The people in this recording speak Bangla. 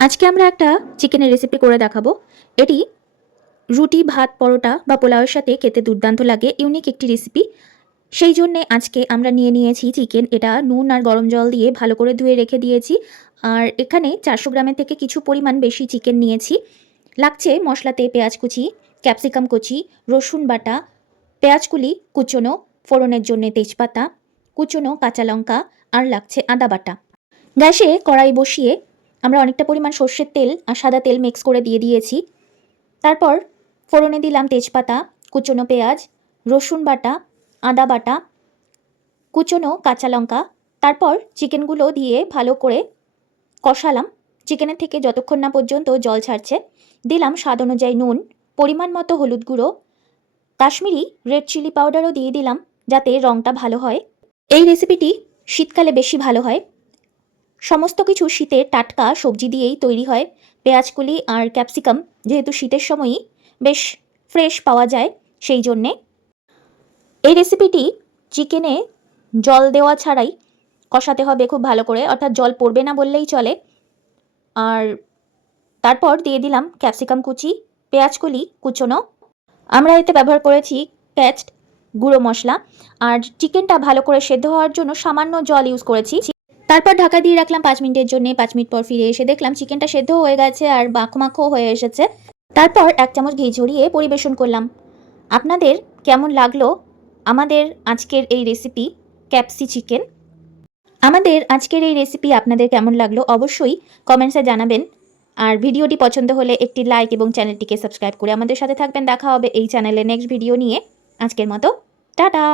আজকে আমরা একটা চিকেনের রেসিপি করে দেখাবো। এটি রুটি, ভাত, পরোটা বা পোলাওয়ের সাথে খেতে দুর্দান্ত লাগে, ইউনিক একটি রেসিপি। সেই জন্যে আজকে আমরা নিয়েছি চিকেন। এটা নুন আর গরম জল দিয়ে ভালো করে ধুয়ে রেখে দিয়েছি। আর এখানে 400 গ্রামের থেকে কিছু পরিমাণ বেশি চিকেন নিয়েছি। লাগছে মশলাতে পেঁয়াজ কুচি, ক্যাপসিকাম কুচি, রসুন বাটা, পেঁয়াজকুলি কুচোনো, ফোড়নের জন্য তেজপাতা, কুচোনো কাঁচা লঙ্কা, আর লাগছে আদা বাটা। গ্যাসে কড়াই বসিয়ে আমরা অনেকটা পরিমাণ সর্ষের তেল আর সাদা তেল মিক্স করে দিয়ে দিয়েছি। তারপর ফোড়নে দিলাম তেজপাতা, কুচোনো পেঁয়াজ, রসুন বাটা, আদা বাটা, কুচোনো কাঁচা লঙ্কা। তারপর চিকেনগুলো দিয়ে ভালো করে কষালাম। চিকেনের থেকে যতক্ষণ না পর্যন্ত জল ছাড়ছে। দিলাম স্বাদ অনুযায়ী নুন, পরিমাণ মতো হলুদ গুঁড়ো, কাশ্মীরি রেড চিলি পাউডারও দিয়ে দিলাম যাতে রঙটা ভালো হয়। এই রেসিপিটি শীতকালে বেশি ভালো হয়। সমস্ত কিছু শীতের টাটকা সবজি দিয়েই তৈরি হয়। পেঁয়াজকুলি আর ক্যাপসিকাম যেহেতু শীতের সময়ই বেশ ফ্রেশ পাওয়া যায়, সেই জন্যে এই রেসিপিটি চিকেনে জল দেওয়া ছাড়াই কষাতে হবে খুব ভালো করে, অর্থাৎ জল পড়বে না বললেই চলে। আর তারপর দিয়ে দিলাম ক্যাপসিকাম কুচি, পেঁয়াজকুলি কুচোনো। আমরা এতে ব্যবহার করেছি পেস্ট গুঁড়ো মশলা, আর চিকেনটা ভালো করে সেদ্ধ হওয়ার জন্য সামান্য জল ইউজ করেছি। তারপর ঢাকা দিয়ে রাখলাম 5 মিনিটের জন্য। 5 মিনিট পর ফিরে এসে দেখলাম চিকেনটা সেদ্ধ হয়ে গেছে আর মাখো মাখো হয়ে এসেছে। তারপর 1 চামচ ঘি ঝরিয়ে পরিবেশন করলাম। আপনাদের কেমন লাগলো আমাদের আজকের এই রেসিপি ক্যাপসি চিকেন? আমাদের আজকের এই রেসিপি আপনাদের কেমন লাগলো অবশ্যই কমেন্টসে জানাবেন। আর ভিডিওটি পছন্দ হলে একটি লাইক এবং চ্যানেলটিকে সাবস্ক্রাইব করে আমাদের সাথে থাকবেন। দেখা হবে এই চ্যানেলে নেক্সট ভিডিও নিয়ে। আজকের মতো টাটা।